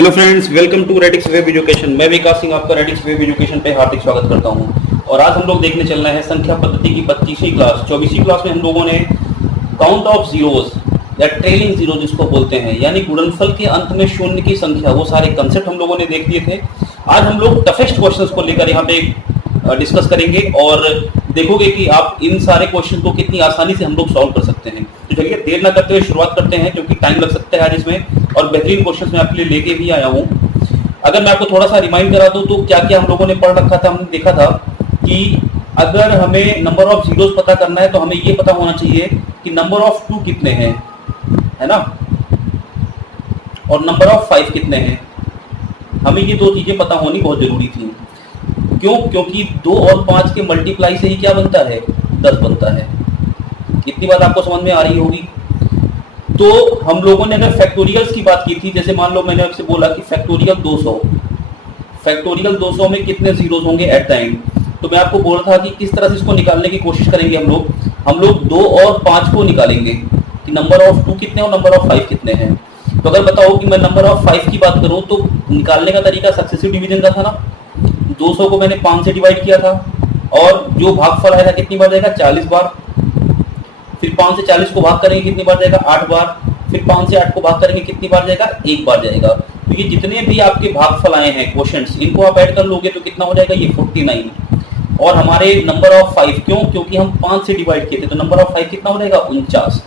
Hello friends, welcome to Radix Web Education. मैं विकास सिंह आपका radix Web education पे हार्दिक स्वागत करता हूं। और आज हम लोग देखने चल रहे हैं संख्या पद्धति की 25वीं क्लास। 24वीं क्लास में हम लोगों ने काउंट ऑफ जीरोस या ट्रेलिंग जीरो जिसको बोलते हैं, यानी गुणनफल के अंत में शून्य की संख्या, वो सारे कंसेप्ट हम लोगों ने देख लिए थे। आज हम लोग टफेस्ट क्वेश्चंस को लेकर यहाँ पे डिस्कस करेंगे और देखोगे कि आप इन सारे क्वेश्चन को कितनी आसानी से हम लोग सॉल्व कर सकते हैं। तो चलिए देर ना करते हुए शुरुआत करते हैं, क्योंकि टाइम लग सकता है आज इसमें, और बेहतरीन क्वेश्चंस मैं आपके लिए लेके भी आया हूँ। अगर मैं आपको थोड़ा सा रिमाइंड करा दूं तो क्या क्या हम लोगों ने पढ़ रखा था। हमने देखा था कि अगर हमें नंबर ऑफ जीरोस पता करना है तो हमें ये पता होना चाहिए कि नंबर ऑफ 2 कितने हैं, है ना, और नंबर ऑफ 5 कितने हैं। हमें ये दो चीजें पता होनी बहुत जरूरी थी। क्यों? क्योंकि 2 और 5 के मल्टीप्लाई से ही क्या बनता है, 10 बनता है। इतनी बात आपको समझ में आ रही होगी। तो हम लोगों ने अगर फैक्टोरियल्स की बात की थी, जैसे मान लो मैंने आपसे बोला कि फैक्टोरियल 200, फैक्टोरियल 200 में कितने जीरोस होंगे एट द एंड। तो मैं आपको बोल रहा था कि किस तरह से इसको निकालने की कोशिश करेंगे हम लोग 2 और 5 को निकालेंगे कि नंबर ऑफ 2 कितने और नंबर ऑफ 5 कितने हैं। तो अगर बताओ कि मैं नंबर ऑफ 5 की बात करूं तो निकालने का तरीका सक्सेसिव डिवीजन का था ना। 200 को मैंने 5 से डिवाइड किया था और जो भागफल आएगा कितनी बार जाएगा, 40 बार। फिर 5 से 40 को भाग करेंगे कितनी बार जाएगा, 8 बार। फिर 5 से 8 को भाग करेंगे कितनी बार जाएगा, 1 बार जाएगा। तो ये जितने भी आपके भागफल आए हैं क्वोशंट्स, इनको आप ऐड कर लोगे तो कितना हो जाएगा, ये 49। और हमारे नंबर ऑफ 5 क्यों, क्योंकि हम 5 से डिवाइड किए थे, तो नंबर ऑफ 5 कितना हो जाएगा, 49।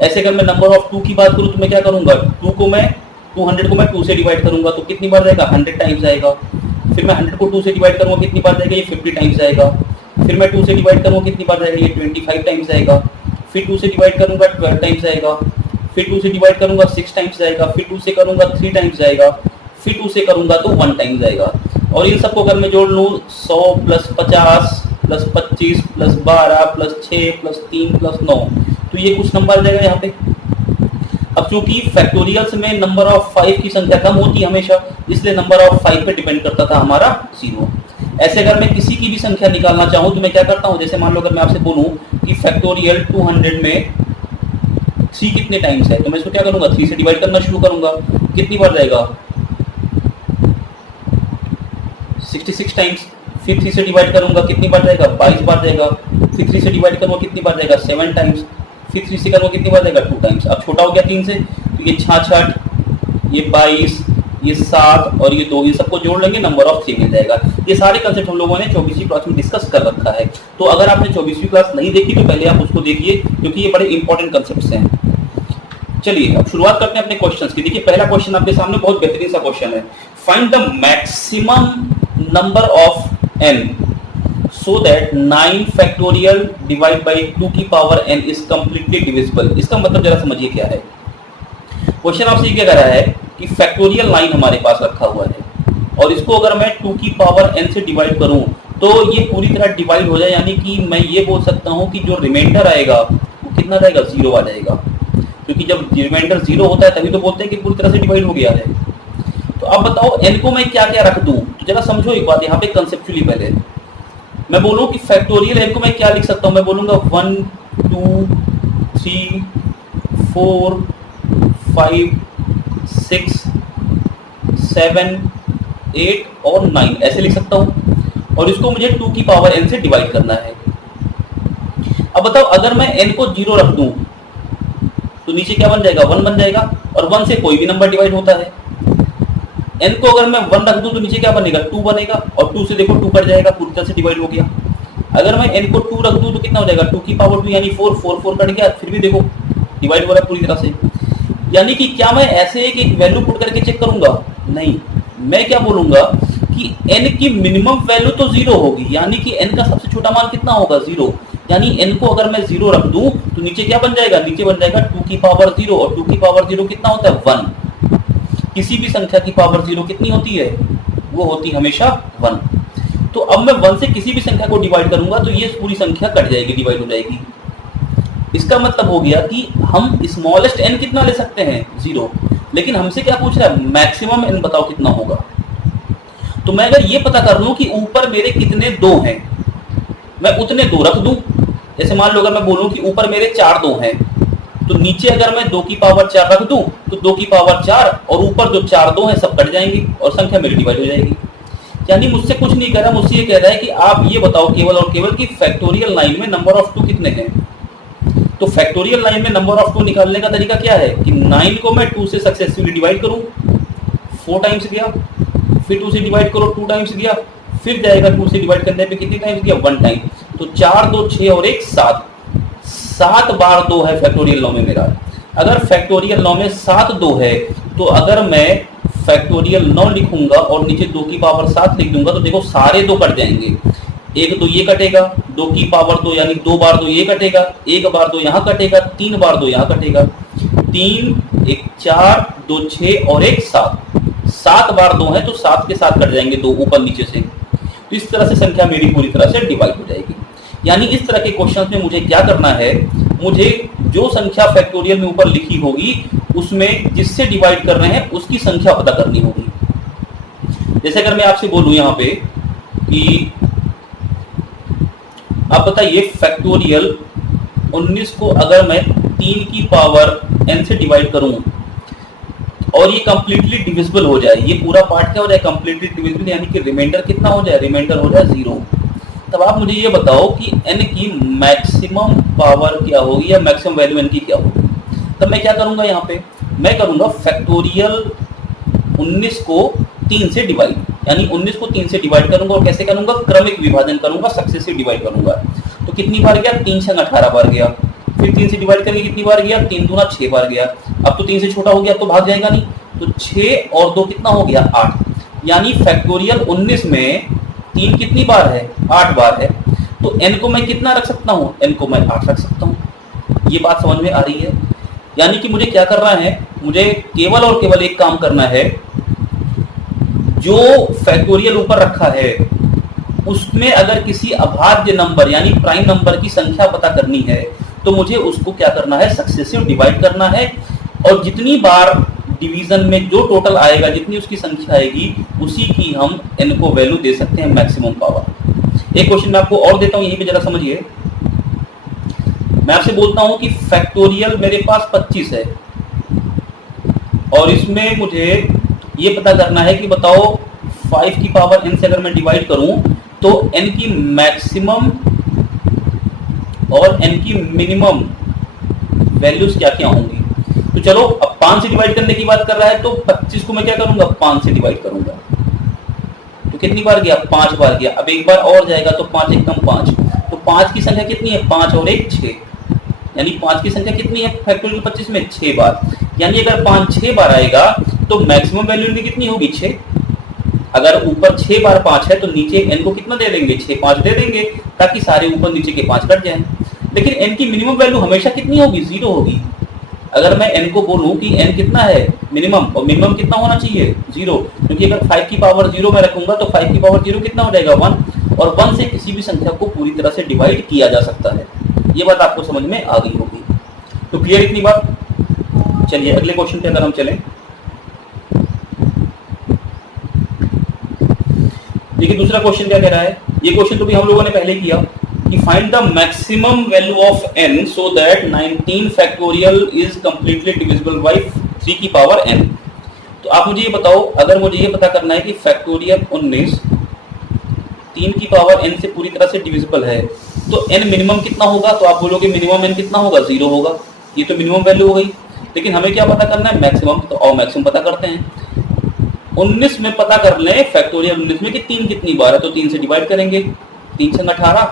ऐसे अगर मैं नंबर ऑफ 2 की बात करूं तो मैं क्या करूंगा, 200 को मैं 2 से डिवाइड करूंगा तो कितनी बार जाएगा, 100 टाइम्स जाएगा। फिर मैं 100 को 2 से डिवाइड करूंगा कितनी बार जाएगा, ये 50 टाइम्स जाएगा। फिर मैं 2 से डिवाइड करूंगा कितनी बार जाएगा, ये 25 टाइम्स जाएगा। फिर 2 से डिवाइड करूंगा 12 टाइम्स जाएगा। फिर 2 से डिवाइड करूंगा 6 टाइम्स जाएगा। फिर 2 से करूंगा 3 टाइम्स जाएगा। फिर 2 से करूंगा तो 1 टाइम जाएगा। और इन सबको अगर मैं जोड़ लूं 100 + 50 + 25 + 12 + 6 + 3 + 9, तो ये कुछ नंबर आ जाएगा यहाँ पे। अब चूंकि फैक्टोरियल्स में नंबर ऑफ 5 की संख्या कम होती है हमेशा, इसलिए नंबर ऑफ 5 पे डिपेंड करता था हमारा 0। ऐसे अगर मैं किसी की भी संख्या निकालना चाहूं तो मैं क्या करता हूं, जैसे मान लो अगर मैं आपसे बोलूं कि फैक्टोरियल 200 में 3 कितने टाइम्स है, तो मैं इसको क्या करूंगा, 3 से डिवाइड करना शुरू करूंगा। कितनी बार जाएगा, 66 टाइम्स। फिर 3 से डिवाइड करूंगा कितनी बार जाएगा, 22 बार जाएगा। फिर 3 से डिवाइड करूंगा कितनी बार जाएगा, 7 टाइम्स। फिर 3 से करूंगा कितनी बार जाएगा, 2 टाइम्स। अब छोटा हो गया 3 से, तो ये 66, ये 22, ये 7 और ये 2, ये सबको जोड़ लेंगे, नंबर ऑफ 3 मिल जाएगा। ये सारे कंसेप्ट हम लोगों ने 24वीं क्लास में डिस्कस कर रखा है। तो अगर आपने 24वीं क्लास नहीं देखी तो पहले आप उसको देखिए, क्योंकि ये बड़े इंपॉर्टेंट कंसेप्ट्स हैं। चलिए अब शुरुआत करते हैं अपने क्वेश्चंस की। देखिए पहला क्वेश्चन आपके सामने बहुत बेहतरीन सा क्वेश्चन है। Find the maximum number of n so that 9 factorial divide by 2 की power n is completely divisible। इसका मतलब जरा समझिए क्या है। क्वेश्चन आपसे ये कह रहा है कि फैक्टोरियल 9 हमारे पास रखा हुआ है और इसको अगर मैं 2 की पावर n से डिवाइड करूं तो ये पूरी तरह डिवाइड हो जाए, यानी कि मैं ये बोल सकता हूं कि जो रिमाइंडर आएगा वो कितना जाएगा, 0 आ जाएगा। क्योंकि जब रिमाइंडर 0 होता है तभी तो बोलते हैं कि पूरी तरह से डिवाइड हो गया है। तो अब बताओ n को मैं क्या क्या रख दूं, तो जरा समझो एक बात यहाँ पे कंसेप्चुअली। पहले मैं बोलूं कि फैक्टोरियल n को मैं क्या लिख सकता हूं, मैं बोलूंगा 1 2 3 4 5 6 7 8 और 9 ऐसे लिख सकता हूं। और इसको मुझे 2 की पावर n से डिवाइड करना है। अब बताओ अगर मैं n को 0 रख दूं तो नीचे क्या बन जाएगा, 1 बन जाएगा। और 1 से कोई भी नंबर डिवाइड होता है। n को अगर मैं 1 रख दूं तो नीचे क्या बनेगा, 2 बनेगा। और 2 से देखो 2 कट जाएगा, पूरी तरह से डिवाइड हो गया। अगर मैं n को 2 रख दूं तो कितना हो जाएगा, 2 की पावर 2 यानी 4 कट गया, फिर भी देखो डिवाइड हो रहा है पूरी तरह से। यानी कि क्या मैं ऐसे एक वैल्यू पुट करके चेक करूंगा, नहीं, मैं क्या बोलूंगा कि n की मिनिमम वैल्यू तो 0 होगी, यानी कि n का सबसे छोटा मान कितना होगा, 0। यानी n को अगर मैं 0 रख दूं तो नीचे क्या बन जाएगा, नीचे बन जाएगा 2 की पावर 0। और 2 की पावर 0 कितना होता है, 1। किसी भी संख्या की पावर 0 कितनी होती है, वो होती हमेशा 1। तो अब मैं 1 से किसी भी संख्या को डिवाइड करूंगा तो ये पूरी संख्या कट जाएगी, डिवाइड हो जाएगी। इसका मतलब हो गया कि हम स्मॉलेस्ट n कितना ले सकते हैं, 0। लेकिन हमसे क्या पूछ रहा है, मैक्सिमम n बताओ कितना होगा। तो मैं अगर ये पता कर लूं कि ऊपर मेरे कितने 2 हैं, मैं उतने 2 रख दूं। जैसे मान लो अगर मैं बोलूं कि ऊपर मेरे 4 2 हैं तो नीचे अगर मैं 2 की पावर 4 रख दूं तो 2 की पावर 4 और ऊपर जो 4 2 है सब कट जाएंगी और संख्या मेरी डिवाइड हो जाएगी। यानी मुझसे कुछ नहीं कह रहा, मुझसे ये कह रहा है कि आप ये बताओ केवल और केवल कि फैक्टोरियल लाइन में नंबर ऑफ 2 कितने हैं। तो फैक्टोरियल लाइन में नंबर ऑफ 2 निकालने का तरीका क्या है कि 9 को मैं 2 से सक्सेसिवली डिवाइड करूं, 4 टाइम्स गया, फिर 2 से डिवाइड करो 2 टाइम्स गया, फिर जाएगा 2 से डिवाइड करने पे कितनी टाइम्स गया 1 टाइम। तो 4 2 6 और 1 7, 7 बार 2 है फैक्टोरियल लॉ में मेरा। अगर फैक्टोरियल लॉ में 7 2 है तो अगर मैं फैक्टोरियल 9 लिखूंगा और नीचे 2 की पावर 7 लिख दूंगा तो देखो सारे 2 कट जाएंगे। 1 2 ये कटेगा, 2 की पावर 2 यानी 2 बार 2 ये कटेगा, 1 बार 2 यहाँ कटेगा, 3 बार 2 यहाँ कटेगा, 3 1 4 2 6 और 1 7, 7 बार 2 है तो 7 के 7 कट जाएंगे 2 ऊपर नीचे से। तो इस तरह से संख्या मेरी पूरी तरह से डिवाइड हो जाएगी। यानी इस तरह के क्वेश्चन में मुझे क्या करना है, मुझे जो संख्या फैक्टोरियल में ऊपर लिखी होगी उसमें जिससे डिवाइड कर रहे हैं उसकी संख्या पता करनी होगी। जैसे अगर मैं आपसे बोलूं यहाँ पे कि आप बताइए फैक्टोरियल 19 को अगर मैं 3 की पावर n से डिवाइड करूं और ये कंप्लीटली डिविजिबल हो जाए, ये पूरा पार्ट क्या हो जाए कंप्लीटली डिविजिबल, यानी कि रिमाइंडर कितना हो जाए, रिमाइंडर हो जाए 0। तब आप मुझे ये बताओ कि n की मैक्सिमम पावर क्या होगी या मैक्सिमम वैल्यू n की क्या होगी। तब मैं क्या करूंगा, यहाँ पे मैं करूंगा फैक्टोरियल 19 को 3 से डिवाइड, यानी 19 को 3 से डिवाइड करूंगा और कैसे करूंगा, क्रमिक विभाजन करूंगा, सक्सेसिव डिवाइड करूंगा। तो कितनी बार गया, 3 से 18 बार गया, फिर 3 से डिवाइड करके कितनी बार गया, 3 दूना 6 बार गया। अब तो 3 से छोटा हो गया तो भाग जाएगा नहीं, तो 6 और 2 कितना हो गया 8, यानी फैक्टोरियल 19 में 3 कितनी बार है 8 बार है। तो n को मैं कितना रख सकता हूँ, n को मैं 8 रख सकता हूँ। ये बात समझ में आ रही है। यानी कि मुझे क्या करना है, मुझे केवल और केवल एक काम करना है, जो फैक्टोरियल ऊपर रखा है उसमें अगर किसी अभाज्य नंबर यानी प्राइम नंबर की संख्या पता करनी है तो मुझे उसको क्या करना है, सक्सेसिव डिवाइड करना है। और जितनी बार डिवीजन में जो टोटल आएगा, जितनी उसकी संख्या आएगी, उसी की हम n को वैल्यू दे सकते हैं मैक्सिमम पावर। एक क्वेश्चन मैं आपको और देता हूं, यहीं पे जरा समझिए। मैं आपसे बोलता हूं कि फैक्टोरियल मेरे पास 25 है और इसमें मुझे ये पता करना है कि बताओ 5 की पावर n से अगर मैं डिवाइड करूं तो n की मैक्सिमम और n की मिनिमम वैल्यूज क्या क्या होंगी। तो चलो अब 5 से डिवाइड करने की बात कर रहा है तो 25 को मैं क्या करूंगा, 5 से डिवाइड करूंगा। तो कितनी बार गया, 5 बार गया। अब एक बार और जाएगा तो 5 एकदम 5, तो 5 की संख्या कितनी है, 5 और 1 6, यानी 5 की संख्या कितनी है फैक्टोरियल 25 में 6 बार। यानी अगर 5 6 बार आएगा तो मैक्सिमम वैल्यू इनकी कितनी होगी 6। अगर ऊपर 6 बार 5 है तो नीचे n को कितना दे देंगे, 6 5 दे देंगे, ताकि सारे ऊपर नीचे के 5 कट जाएं। लेकिन n की मिनिमम वैल्यू हमेशा कितनी होगी, 0 होगी। अगर मैं n को बोलूं कि n कितना है मिनिमम, और मिनिमम कितना होना चाहिए 0, क्योंकि अगर 5 की पावर 0 में रखूंगा तो 5 की पावर 0 कितना हो जाएगा 1, और 1 से किसी भी संख्या को पूरी तरह से डिवाइड किया जा सकता है। ये बात आपको समझ में आ गई होगी। तो क्लियर इतनी बात। चलिए अगले क्वेश्चन पे अगर हम चलें, देखिए दूसरा क्वेश्चन क्या कह रहा है। ये क्वेश्चन तो भी हम लोगों ने पहले किया कि find the maximum value of n so that 19 factorial is completely divisible by 3 की पावर n। तो आप मुझे ये बताओ, अगर मुझे ये पता करना है कि फैक्टोरियल 19 3 की पावर n से पूरी तरह से डिविजिबल है तो n मिनिमम कितना होगा। तो आप बोलोगे मिनिमम n कितना होगा, 0 होगा। ये तो मिनिमम वैल्यू हो गई। लेकिन हमें क्या पता करना है, मैक्सिमम। तो और मैक्सिमम पता करते हैं। 19 में पता कर लें फैक्टोरियल 19 में कि 3 कितनी बार है, तो 3 से डिवाइड करेंगे, 3 से 18,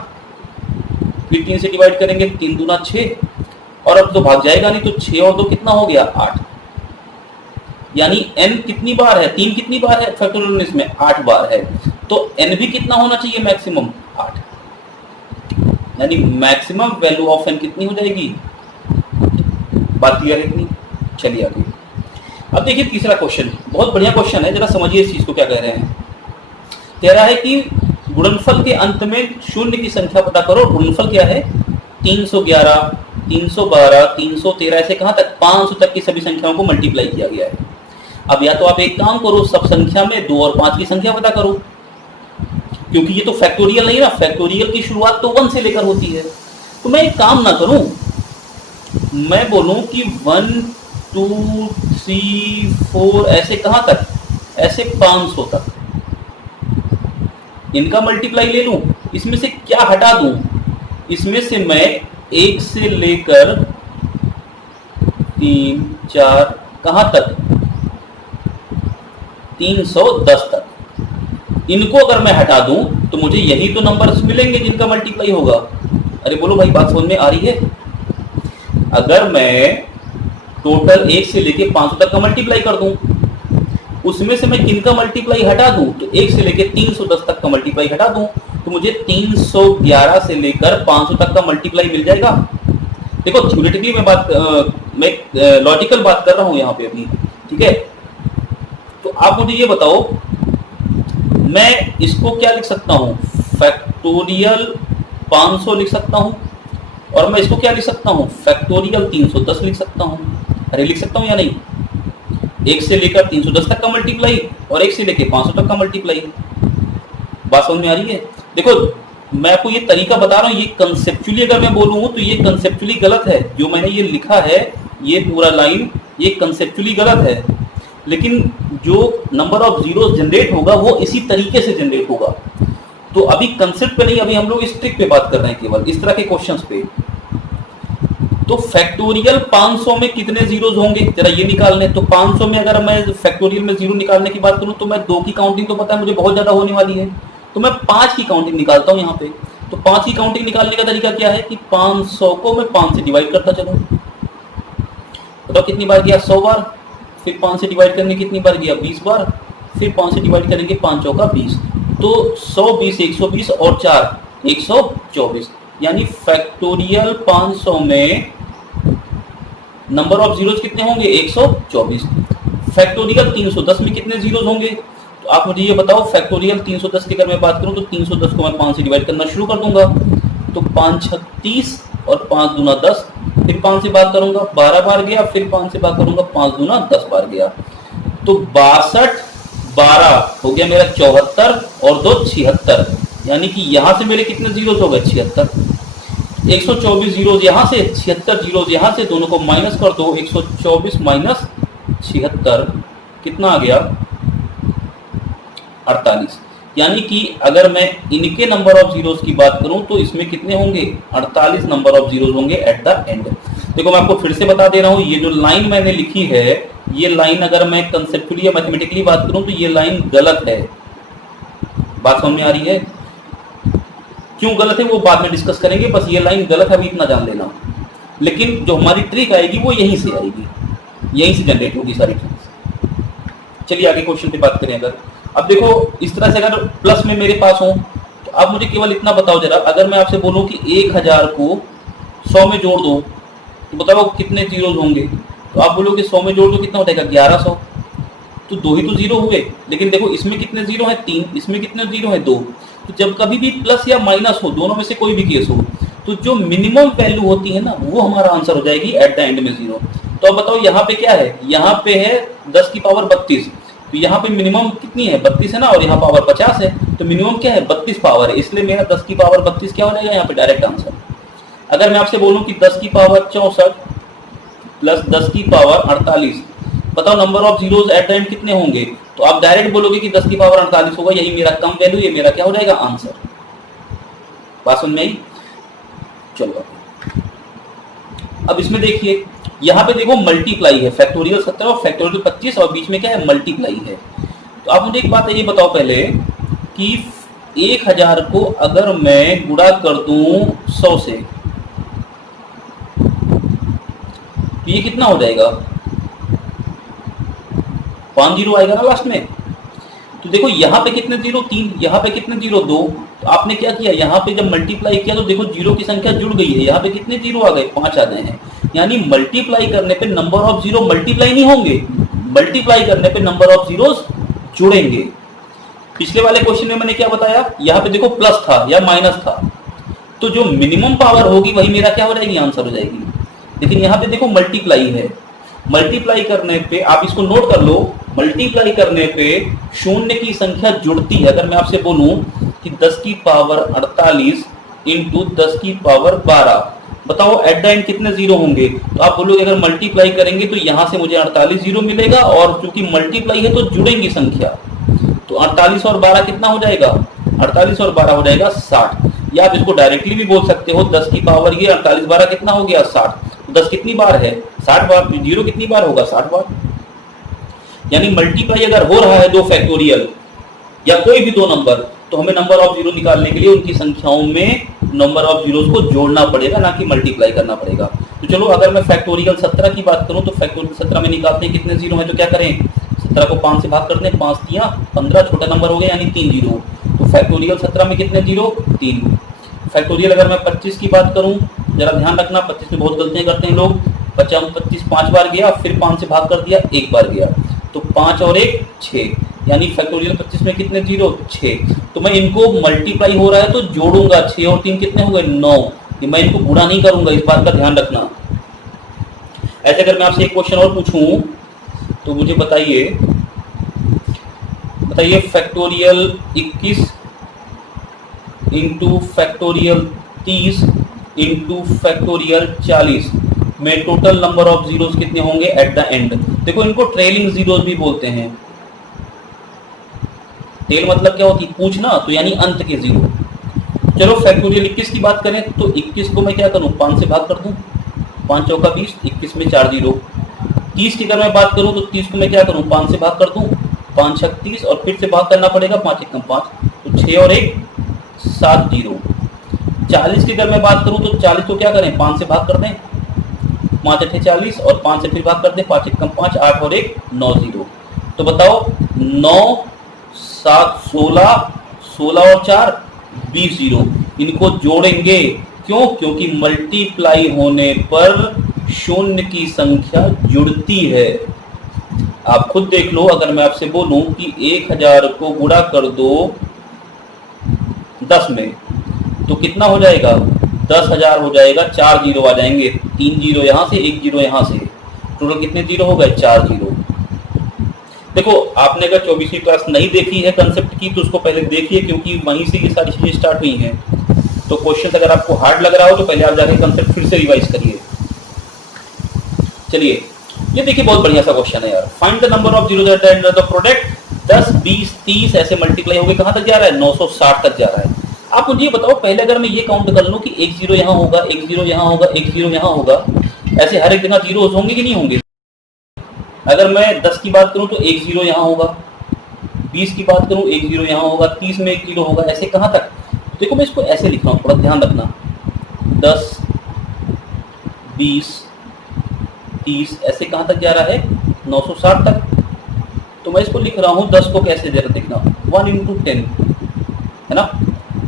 फिर 3 से डिवाइड करेंगे, 3 दूना 6, और अब तो भाग जाएगा नहीं, तो 6 और 2 कितना हो गया 8। यानी n कितनी बार है, 3 कितनी बार है फैक्टोरियल 19 में 8 बार है। तो n भी कितना होना चाहिए मैक्सिमम 8, यानी मैक्सिमम वैल्यू ऑफ n कितनी हो जाएगी। बात क्लियर है इतनी। चलिए आगे। अब देखिए तीसरा क्वेश्चन, बहुत बढ़िया क्वेश्चन है, जरा समझिए इस चीज को क्या कह रहे हैं। कह रहा है कि गुणनफल के अंत में शून्य की संख्या पता करो। गुणनफल क्या है, 311, 312, 313, ऐसे कहां तक 500 तक की सभी संख्याओं को मल्टीप्लाई किया गया है। अब या तो आप एक काम करो, सब संख्या में 2 और 5 की संख्या पता करो, क्योंकि ये तो फैक्टोरियल नहीं ना, फैक्टोरियल की शुरुआत तो 1 से लेकर होती है। तो मैं एक काम ना करूं, मैं बोलूं कि 1 2 3 4 ऐसे कहां तक, ऐसे 500 तक इनका मल्टीप्लाई ले लूं, इसमें से क्या हटा दूं, इसमें से मैं 1 से लेकर 3 4 कहां तक, 310 तक, इनको अगर मैं हटा दूं तो मुझे यही तो नंबर्स मिलेंगे जिनका मल्टीप्लाई होगा। अरे बोलो भाई, बात समझ में आ रही है? अगर मैं टोटल 1 से लेके 500 तक का मल्टीप्लाई कर दूं, उसमें से मैं किनका मल्टीप्लाई हटा दूं, तो 1 से लेके 310 तक का मल्टीप्लाई हटा दूं तो मुझे 311 से लेकर 500 तक का मल्टीप्लाई मिल जाएगा। देखो थ्योरेटिकली मैं लॉजिकल बात कर रहा हूं यहां पे अभी, ठीक है। तो आप मुझे ये बताओ, मैं इसको क्या लिख सकता हूं, फैक्टोरियल 500 लिख सकता हूं, और मैं इसको क्या लिख सकता हूं, फैक्टोरियल 310 लिख सकता हूं। अरे लिख सकता हूं या नहीं? 1 से लेकर 310 तक का मल्टीप्लाई और 1 से लेकर 500 तक का मल्टीप्लाई। बात समझ में आ रही है? देखो मैं आपको ये तरीका बता रहा हूं, ये कंसेप्चुअली अगर मैं बोलूं तो ये कंसेप्चुअली गलत है, जो मैंने ये लिखा है ये पूरा लाइन, ये कंसेप्चुअली गलत है, लेकिन जो नंबर ऑफ जीरोस जनरेट होगा वो इसी तरीके से जनरेट होगा। तो अभी कंसेप्ट पे नहीं, अभी हम लोग इस ट्रिक पे बात कर रहे हैं, केवल इस तरह के क्वेश्चंस पे। तो फैक्टोरियल 500 में कितने जीरोस होंगे, जरा ये निकालने। तो 500 में अगर मैं फैक्टोरियल में जीरो निकालने की बात करूं तो मैं 2 की काउंटिंग तो पता है मुझे बहुत ज्यादा होने वाली है, तो मैं 5 की काउंटिंग निकालता हूं यहाँ पे। तो 5 की काउंटिंग निकालने का तरीका क्या है कि 500 को मैं 5 से डिवाइड करता चलूं। बताओ कितनी बार गया, 100 बार। फिर 5 से डिवाइड करेंगे कितनी बार गया, 20 बार। फिर 5 से डिवाइड करेंगे 5 चौका 20, तो 120 120 और 4 124, यानी फैक्टोरियल 500 में नंबर ऑफ जीरोस कितने होंगे, 124। फैक्टोरियल 310 में कितने जीरोस होंगे, तो आप मुझे ये बताओ। फैक्टोरियल 310 की अगर मैं बात करूं तो 310 को मैं 5 से डिवाइड करना शुरू कर दूंगा, तो 5 36 और 5 दूना 10, फिर 5 से बात करूंगा 12 बार गया, फिर 5 से बात करूंगा 5 दूना 10 बार गया, तो 62 12 हो गया मेरा 74 और 2 76, यानी कि यहां से मेरे कितने जीरोस हो गए, 76। 124 जीरोस यहां से, 76 जीरोस यहां से, दोनों को माइनस कर दो। 124 माइनस 76 कितना आ गया, 48। यानी कि अगर मैं इनके नंबर ऑफ जीरोस की बात करूं तो इसमें कितने होंगे, 48 नंबर ऑफ जीरोस होंगे एट द एंड। देखो मैं आपको फिर से बता दे रहा हूं, ये जो लाइन मैंने लिखी है, ये लाइन अगर मैं कंसेप्चुअली या मैथमेटिकली बात करूं तो ये लाइन गलत है। बात समझ में आ रही है? क्यों गलत है वो बाद में डिस्कस करेंगे, बस ये लाइन गलत है अभी इतना जान लेना। लेकिन जो हमारी ट्रिक आएगी वो यहीं से आएगी, यहीं से जनरेट होगी सारी चीज। चलिए आगे क्वेश्चन पे बात करें। अगर अब देखो इस तरह से अगर प्लस में मेरे पास हो तो आप मुझे केवल इतना बताओ जरा, अगर मैं आपसे बोलूं कि 1000 को 100 में जोड़ दो तो बताओ कितने जीरोस होंगे, तो आप बोलोगे 100 में जोड़ दो कितना हो जाएगा, 1100। तो 2 ही तो जीरो हुए, लेकिन देखो इसमें कितने जीरो हैं, 3, इसमें कितने जीरो हैं, 2। तो जब कभी भी प्लस या माइनस हो, दोनों में से कोई भी केस हो, तो जो मिनिमम वैल्यू होती है ना वो हमारा आंसर हो जाएगी एट द एंड में 0। तो अब बताओ यहाँ पे क्या है, यहाँ पे है 10 की पावर 32, तो यहाँ पे मिनिमम कितनी है, 32 है ना, और यहाँ पावर 50 है, तो मिनिमम क्या है, 32 पावर है, इसलिए मेरा 10 की पावर 32 क्या हो जाएगा यहाँ पे डायरेक्ट आंसर। अगर मैं आपसे बोलूं कि 10 की पावर 64 प्लस 10 की पावर 48, बताओ number of zeros at the end कितने होंगे, तो आप डायरेक्ट बोलोगे कि 10 की पावर 48 होगा, यही मेरा कम वैल्यू, ये मेरा क्या हो जाएगा, आंसर। बात समझ में आई? चलो अब इसमें देखिए, यहाँ पे देखो मल्टीप्लाई है, फैक्टोरियल 17 और फैक्टोरियल 25 और बीच में क्या है, मल्टीप्लाई है। तो आप मुझे एक बात ये बताओ पहले कि 1000 को अगर मैं गुणा कर दूं 100 से तो ये कितना हो जाएगा, 5 जीरो आएगा ना लास्ट में। तो देखो यहाँ पे कितने जीरो, 3, यहाँ पे कितने जीरो, 2। तो आपने क्या किया, यहाँ पे जब मल्टीप्लाई किया तो देखो जीरो की संख्या जुड़ गई है, यहाँ पे कितने जीरो आ गए, 5 आ गए हैं। यानी मल्टीप्लाई करने पे नंबर ऑफ जीरो मल्टीप्लाई नहीं होंगे, मल्टीप्लाई करने पे नंबर ऑफ जीरोस जुड़ेंगे। पिछले वाले क्वेश्चन में मैंने क्या बताया, यहाँ पे देखो प्लस था या माइनस था, तो जो मिनिमम पावर होगी वही मेरा क्या हो जाएगी, आंसर हो जाएगी। लेकिन यहाँ पे देखो मल्टीप्लाई है, मल्टीप्लाई करने पे आप इसको नोट कर लो, मल्टीप्लाई करने पे शून्य की संख्या जुड़ती है। अगर मैं आपसे बोलूं कि 10 की पावर 48 इंटू 10 की पावर 12, बताओ एट द एंड कितने जीरो होंगे? तो आप बोलोगे अगर मल्टीप्लाई करेंगे तो यहां से मुझे 48 जीरो मिलेगा, और चूंकि मल्टीप्लाई है तो जुड़ेंगी संख्या, तो 48 और 12 कितना हो जाएगा? 48 और 12 हो जाएगा 60। या आप इसको डायरेक्टली भी बोल सकते हो 10 की पावर ये 48 12 कितना हो गया? 60। 10 कितनी बार है? 60 बार। जीरो कितनी बार होगा? 60 बार। यानी मल्टीप्लाई अगर हो रहा है दो फैक्टोरियल या कोई भी दो नंबर, तो हमें नंबर ऑफ जीरो निकालने के लिए उनकी संख्याओं में नंबर ऑफ जीरोस को जोड़ना पड़ेगा, ना कि मल्टीप्लाई करना पड़ेगा। तो चलो अगर मैं फैक्टोरियल 17 की बात करूं तो फैक्टोरियल 17 में निकालते हैं कितने जीरो हैं, तो क्या करें? 17 को 5 से भाग करते हैं, 5 तियां 15, छोटा नंबर हो गया यानी 3 जीरो। तो फैक्टोरियल 17 में कितने जीरो? 3। फैक्टोरियल अगर मैं 25 की बात करूं, जरा ध्यान रखना 25 में बहुत गलतियां करते हैं लोग। 25 5 बार गया, फिर 5 से भाग कर दिया, 1 बार गया, तो 5 और 1 6, यानी फैक्टोरियल 25 में कितने जीरो? 6। तो मैं इनको मल्टीप्लाई हो रहा है तो जोड़ूंगा, 6 और 3 कितने हो गए? 9। मैं इनको गुणा नहीं करूंगा, इस बात का ध्यान रखना। ऐसे अगर मैं आपसे एक क्वेश्चन और पूछूं तो मुझे बताइए factorial 21 into factorial 30 into factorial 40 में टोटल नंबर ऑफ जीरोस कितने होंगे एट द एंड? देखो इनको ट्रेलिंग जीरोस भी बोलते हैं। टेल मतलब क्या होती है? पूछना, तो यानी अंत के जीरो। चलो फैक्टोरियल 21 की बात करें तो 21 को मैं क्या करूं? 5 से भाग कर दूं, 5 चौका 20, 21 में 4 जीरो। 30 की अगर मैं बात करूं तो 30 को मैं क्या करूं? 5 से भाग कर दूं, 5 छक 30, और फिर से भाग करना पड़ेगा, 5 एकम 5, तो 6 और 1 7 जीरो। 40 की अगर मैं बात करूं तो 40 को क्या करें? 5 से भाग कर दें, 5 अठे 40, और 5 से फिर भाग कर दें, 5 एकम 5, 8 और 1 9 जीरो। तो बताओ 9 7 16, 16 और 4 20 जीरो। इनको जोड़ेंगे, क्यों? क्योंकि मल्टीप्लाई होने पर शून्य की संख्या जुड़ती है। आप खुद देख लो, अगर मैं आपसे बोलूं कि 1000 को गुणा कर दो 10 में, तो कितना हो जाएगा? 10,000 हो जाएगा, 4 जीरो आ जाएंगे, 3 जीरो यहां से, 1 जीरो यहां से, टोटल कितने जीरो हो गए? 4 जीरो। देखो आपने अगर 24वीं क्लास नहीं देखी है कंसेप्ट की तो उसको पहले देखिए, क्योंकि वहीं से ये सारी चीजें स्टार्ट हुई हैं। तो क्वेश्चन अगर आपको हार्ड लग रहा हो तो पहले आप जाके कंसेप्ट फिर से रिवाइज करिए। चलिए ये देखिए, बहुत बढ़िया सा क्वेश्चन है यार। Find the number of zeros at the end of the product. 10 20 30 ऐसे मल्टीप्लाई होकर कहां तक जा रहा है? 960 तक जा रहा है। आप मुझे ये बताओ, पहले अगर मैं ये काउंट कर लूं कि 1 जीरो यहां होगा, 1 जीरो यहां होगा, 1 जीरो यहां होगा, ऐसे हर एक जगह जीरो होंगे कि नहीं होंगे? अगर मैं 10 की बात करूं तो 1 जीरो यहां होगा, 20 की बात करूं 1 जीरो यहां होगा, 30 में 1 जीरो होगा, ऐसे कहां तक? देखो मैं इसको ऐसे लिख रहा हूं, थोड़ा ध्यान रखना। 10 20 30 ऐसे कहां तक जा रहा है? 960 तक। तो मैं इसको लिख रहा हूं 10 को कैसे, जरा देखना, 1 इंटू 10 है ना।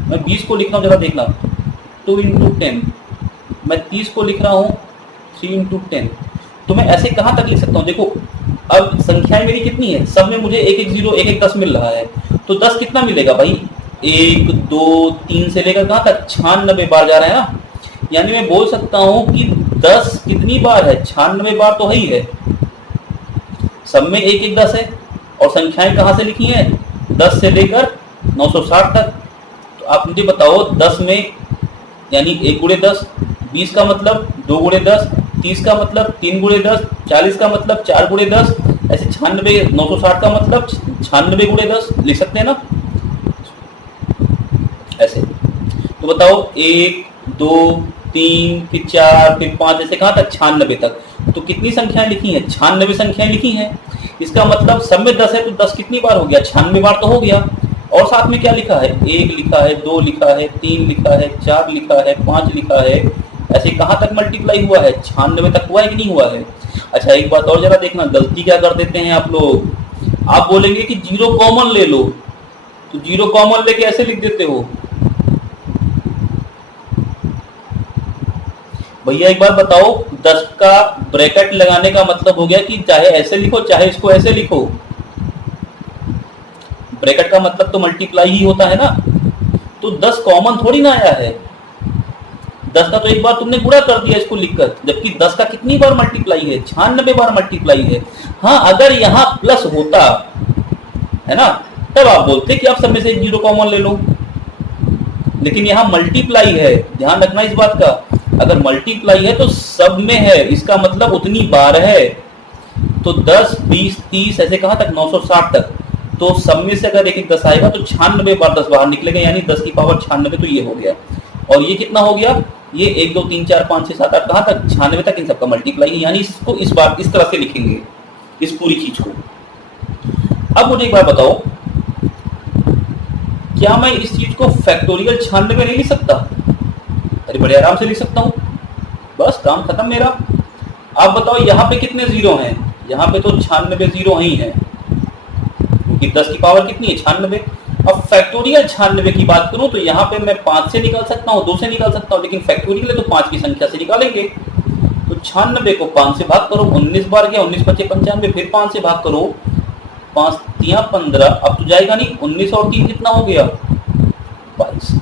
मैं 20 को लिख रहा हूं, जरा देखना, 2 इंटू 10। मैं 30 को लिख रहा हूं 3 इंटू 10। तो मैं ऐसे कहां तक लिख सकता हूं? देखो अब संख्याएं मेरी कितनी है, सब में मुझे एक एक जीरो, एक एक 10 मिल रहा है, तो 10 कितना मिलेगा भाई? 1 2 3 से लेकर कहां तक? 96 बार जा रहा है ना। यानी मैं बोल सकता हूं कि 10 कितनी बार है? 96 बार तो है ही है। सब में एक एक 10 है, और संख्याएं कहां से लिखी हैं? 10 से लेकर 960 तक। तो आप मुझे बताओ 10 में, यानी 1 गुणे 10, 20 का मतलब 2 गुणे 10, 30 का मतलब 3 गुणे 10, 40 का मतलब 4 गुणे 10, ऐसे 96 960 का मतलब 96 गुणे 10 लिख सकते हैं ना ऐसे। तो बताओ 1 2 3 फिर 4 फिर 5 ऐसे कहां तक? 96 तक। तो कितनी संख्याएं लिखी हैं? 96 संख्याएं लिखी हैं। इसका मतलब सब में 10 है, तो 10 कितनी बार हो गया? 96 बार तो हो गया। और साथ में क्या लिखा है? 1 लिखा है, 2 लिखा है, 3 लिखा है, 4 लिखा है, 5 लिखा है, ऐसे कहां तक मल्टीप्लाई हुआ है? 96 तक हुआ है कि नहीं हुआ है? अच्छा एक बात और जरा देखना, गलती क्या कर देते हैं आप लोग। आप बोलेंगे कि जीरो कॉमन ले लो, तो जीरो कॉमन लेके ऐसे लिख देते हो। भैया एक बात बताओ, 10 का ब्रैकेट लगाने का मतलब हो गया कि चाहे ऐसे लिखो चाहे इसको ऐसे लिखो। ब्रैकेट का मतलब तो मल्टीप्लाई ही होता है ना। तो 10 कॉमन थोड़ी ना आया है। 10 का तो एक बार तुमने गुणा कर दिया इसको लिखकर, जबकि 10 का कितनी बार मल्टीप्लाई है? 96 बार मल्टीप्लाई है। हाँ अगर यहाँ प्लस होता है ना, तब आप बोलते कि आप सब में से एक जीरो कॉमन ले लो, लेकिन यहाँ मल्टीप्लाई है, ध्यान रखना इस बात का। अगर मल्टीप्लाई है तो सब में है, इसका मतलब उतनी बार है। तो 10, 20, 30 ऐसे कहां तक, 960 तक। तो सब में से अगर एक एक 10 आएगा तो 96 बार 10 बाहर निकलेगा, यानी 10 की पावर 96। तो ये हो गया। और ये कितना हो गया, ये 1 2 3 4 5 6 7 8 कहां तक, 96 तक। इन सबका मल्टीप्लाई है, यानी इसको इस बार इस तरह से लिखेंगे इस पूरी चीज को। अब मुझे एक बार बताओ, क्या मैं इस चीज को फैक्टोरियल 96 नहीं लिख सकता? अरे बड़े आराम से लिख सकता हूं, बस काम खत्म मेरा। अब बताओ यहाँ पे कितने जीरो हैं? यहाँ पे तो 96 जीरो ही है, क्योंकि 10 की पावर कितनी है, 96। अब फैक्टोरियल 96 की बात करूं तो यहाँ पे मैं 5 से निकाल सकता हूँ, 2 से निकाल सकता हूँ, लेकिन फैक्टोरियल है तो 5 की संख्या से निकालेंगे। तो 96 को 5 से भाग करो, 19 बार गया, 19 5 95, फिर 5 से भाग करो, 5 3 15। अब तो जाएगा नहीं, 19 और 3 कितना हो गया, 22।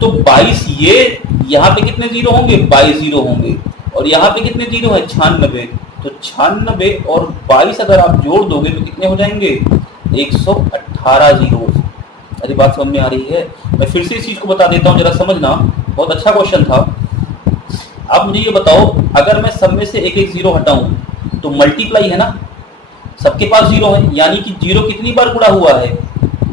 तो 22, ये यहाँ पे कितने जीरो होंगे, 22 जीरो होंगे। और यहाँ पे कितने जीरो है, 96। तो 96 और 22 अगर आप जोड़ दोगे तो कितने हो जाएंगे, 118 जीरो। अरे बात समझ में आ रही है? मैं फिर से इस चीज को बता देता हूँ, जरा समझना, बहुत अच्छा क्वेश्चन था। अब मुझे ये बताओ, अगर मैं सब में से एक एक जीरो हटाऊं तो मल्टीप्लाई है ना, सबके पास जीरो है, यानी कि जीरो कितनी बार गुणा हुआ है,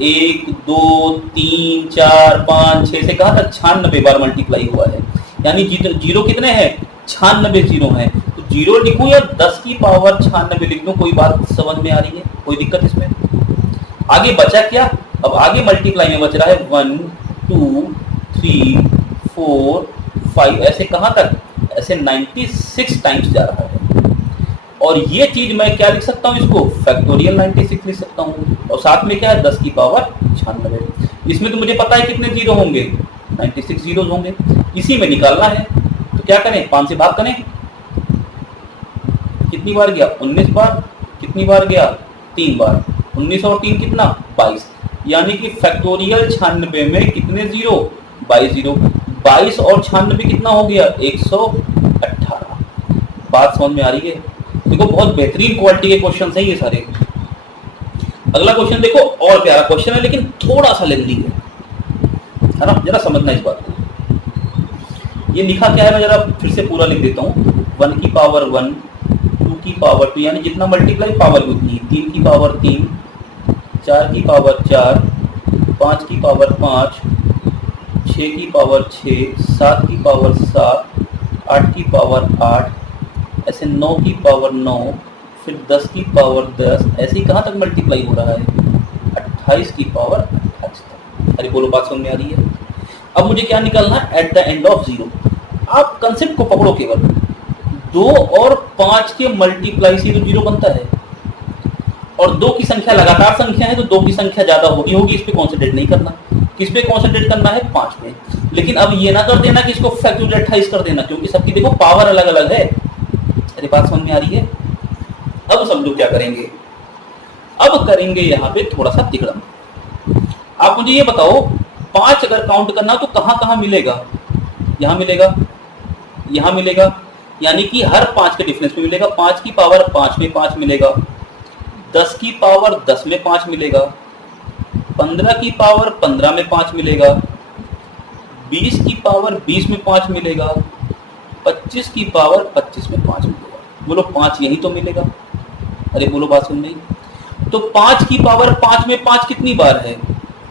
1 2 3 4 5 6 से कहां तक, 96 बार मल्टीप्लाई हुआ है। यानी जीरो कितने हैं, 96 जीरो हैं। तो जीरो लिखूं या 10 की पावर 96 लिख दूं, कोई बात समझ में आ रही है, कोई दिक्कत इसमें? आगे बचा क्या, अब आगे मल्टीप्लाई में बच रहा है 1 2 3 4 5, ऐसे कहां तक, ऐसे 96 टाइम्स जा रहा है। और ये चीज मैं क्या लिख सकता हूं, इसको फैक्टोरियल 96 लिख सकता हूं। और साथ में क्या है, 10 की पावर 96। इसमें तो मुझे पता है कितने जीरो होंगे, 96 जीरो होंगे, इसी में निकालना है। तो क्या करें, 5 से भाग करें, कितनी बार गया, 19 बार, कितनी बार गया, 3 बार, 19 और 3 कितना, 22। यानी कि फैक्टोरियल 96 में कितने जीरो, 22 जीरो। 22 और 96 कितना हो गया, 118। बात समझ में आ रही है? देखो बहुत बेहतरीन क्वालिटी के क्वेश्चन है ये सारे। अगला क्वेश्चन देखो, और प्यारा क्वेश्चन है लेकिन थोड़ा सा लेंदी है ना, जरा समझना इस बात को। ये लिखा क्या है, मैं जरा फिर से पूरा लिख देता हूँ। 1 की पावर 1, 2 की पावर 2, यानी जितना मल्टीप्लाई पावर उतनी, 3 की पावर 3, 4 की पावर 4, 5 की पावर 5, 6 की पावर 6, 7 की पावर 7, 8 की पावर 8, ऐसे 9 की पावर 9, फिर 10 की पावर 10, ऐसे ही कहाँ तक मल्टीप्लाई हो रहा है, 28 की पावर 28 तक। अरे बोलो बात समझ में आ रही है? अब मुझे क्या निकालना है, at the end of zero. आप कंसेप्ट को पकड़ो, केवल 2 और 5 के मल्टीप्लाई से तो जीरो बनता है, और 2 की संख्या लगातार संख्या है तो 2 की संख्या ज्यादा होगी, इस पे कॉन्सेंट्रेट नहीं करना। किस पे कॉन्सेंट्रेट करना है, 5 पे। लेकिन अब ये ना कर देना कि इसको फैक्टोरियल 28 कर देना, क्योंकि सबकी देखो पावर अलग अलग है। अरे बात समझ में आ रही है? अब समझो क्या करेंगे, अब करेंगे यहाँ पे थोड़ा सा तिकड़म। आप मुझे ये बताओ, 5 अगर काउंट करना तो कहां कहां मिलेगा, यहां मिलेगा, यहां मिलेगा, यानी कि हर 5 के डिफरेंस में मिलेगा। 5 की पावर 5 में 5 मिलेगा, 10 की पावर 10 में 5 मिलेगा, 15 की पावर 15 में 5 मिलेगा, 20 की पावर 20 में 5 मिलेगा, 25 की पावर 25 में 5 मिलेगा। बोलो 5 यही तो मिलेगा। अरे बोलो बात सुन रही? तो 5 की पावर 5 में 5 कितनी बार है,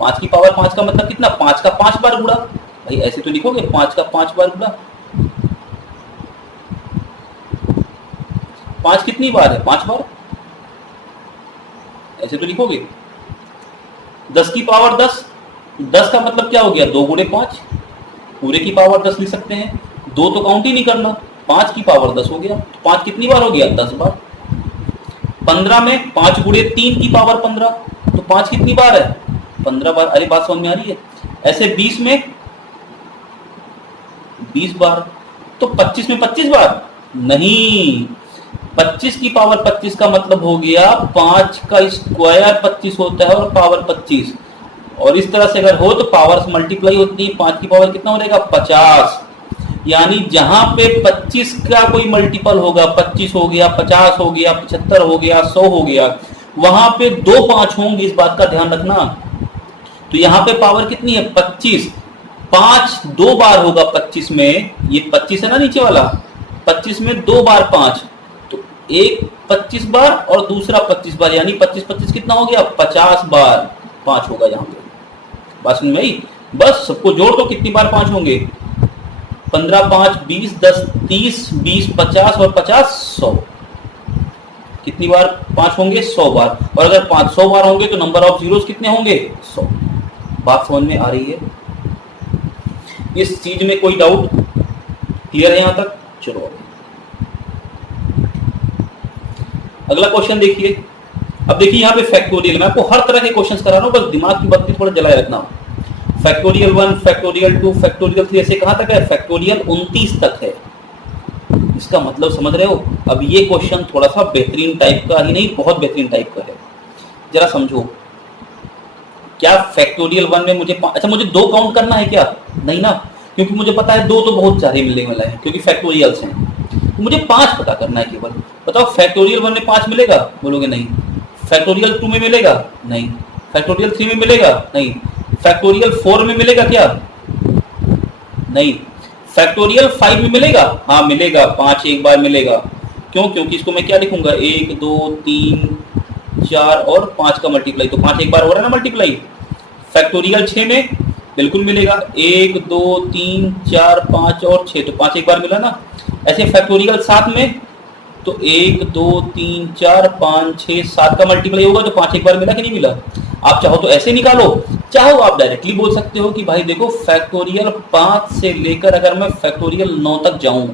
5 की पावर 5 का मतलब कितना, 5 का 5 बार गुणा। भाई ऐसे तो लिखोगे, 5 का 5 बार गुणा। 5 कितनी बार है, 5 बार, ऐसे तो लिखोगे। 10 की पावर 10, 10 का मतलब क्या हो गया, 2 गुणे 5, पूरे की पावर 10 लिख सकते हैं। 2 तो काउंट ही नहीं करना, 5 की पावर 10 हो गया। 5 कितनी बार हो गया, 10 बार। 15 में 5 गुणे 3 की पावर 15, तो 5 कितनी बार है, 15 बार। अरे बात समझ में आ रही है? ऐसे 20 में 20 बार, तो 25 में 25 बार नहीं, 25 की पावर 25 का मतलब हो गया 5 का स्क्वायर 25 होता है और पावर 25, और इस तरह से अगर हो तो पावर्स मल्टीप्लाई होती है। 5 की पावर कितना हो जाएगा, 50। यानी जहां पे 25 का कोई मल्टीपल होगा, 25 हो गया, 50 हो गया, 75 हो गया, 100 हो गया, वहां पे 2 5 होंगे, इस बात का ध्यान रखना। तो यहाँ पे पावर कितनी है, 25, 5 दो बार होगा 25 में, ये 25 है ना नीचे वाला, 25 में 2 बार 5, तो एक 25 बार और दूसरा 25 बार, यानी 25 25 कितना हो गया, 50 बार 5 होगा यहाँ पे। बात समझ में आई? बस सबको जोड़ दो, कितनी बार 5 होंगे, 15 5 20 10 30 20 50 और 50 100। कितनी बार 5 होंगे, 100 बार। और अगर 500 बार होंगे तो नंबर ऑफ जीरोस कितने होंगे, 100। बात समझ में आ रही है? इस चीज में कोई डाउट? क्लियर है यहां तक? चलो अगला क्वेश्चन देखिए। अब देखिए यहाँ पे फैक्टोरियल, मैं आपको हर तरह के क्वेश्चंस करा रहा हूं, बस दिमाग की बत्ती थोड़ा जलाए रखना। फैक्टोरियल 1, फैक्टोरियल 2, फैक्टोरियल 3, ऐसे कहां तक है, फैक्टोरियल 29 तक है। इसका मतलब समझ रहे हो? अब ये क्वेश्चन थोड़ा सा बेहतरीन टाइप का ही नहीं, बहुत बेहतरीन टाइप का है। जरा समझो, क्या फैक्टोरियल 1 में मुझे अच्छा मुझे 2 काउंट करना है क्या? नहीं ना, क्योंकि मुझे पता है 2 तो बहुत सारे मिलने वाला है, क्योंकि फैक्टोरियल्स हैं। तो मुझे 5 पता करना है केवल। बताओ फैक्टोरियल 1 में 5 मिलेगा? बोलोगे नहीं। फैक्टोरियल 2 में मिलेगा? नहीं। फैक्टोरियल 3 में मिलेगा? नहीं। फैक्टोरियल 4 में मिलेगा क्या? नहीं। फैक्टोरियल 5 में मिलेगा? हाँ मिलेगा, 5 एक बार मिलेगा। क्यों? क्योंकि इसको मैं क्या लिखूंगा, 1 2 3 4 और 5 का मल्टीप्लाई, तो 5 एक बार हो रहा है ना मल्टीप्लाई। फैक्टोरियल 6 में बिल्कुल मिलेगा, 1 2 3 4 5 और 6, तो 5 एक बार मिला ना। ऐसे फैक्टोरियल 7 में तो 1 2 3 4 5 6 7 का मल्टीप्लाई होगा, तो 5 एक बार मिला कि नहीं मिला? आप चाहो तो ऐसे निकालो, चाहो आप डायरेक्टली बोल सकते हो कि भाई देखो फैक्टोरियल 5 से लेकर अगर मैं फैक्टोरियल 9 तक जाऊं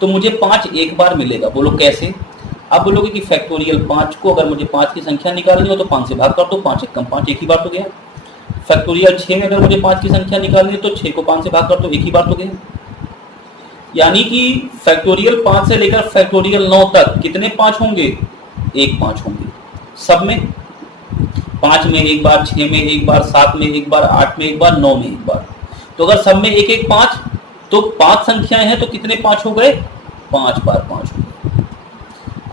तो मुझे 5 एक बार मिलेगा। बोलो कैसे? आप बोलोगे कि फैक्टोरियल 5 को अगर मुझे 5 की संख्या निकालनी हो तो 5 से भाग कर दो, 5 एक कम 5 एक ही बार तो गया। फैक्टोरियल 6 में अगर मुझे 5 की संख्या निकालनी है तो 6 को 5 से भाग कर दो, एक ही बार तो गया। यानी कि फैक्टोरियल 5 से लेकर फैक्टोरियल 9 तक कितने 5 होंगे? एक 5 होंगे सब में। 5 में एक बार, 6 में एक बार, 7 में एक बार, 8 में एक बार, 9 में एक बार। तो अगर सब में एक एक 5, तो 5 संख्याएं हैं तो कितने 5 हो गए? 5 बार 5 हो गए।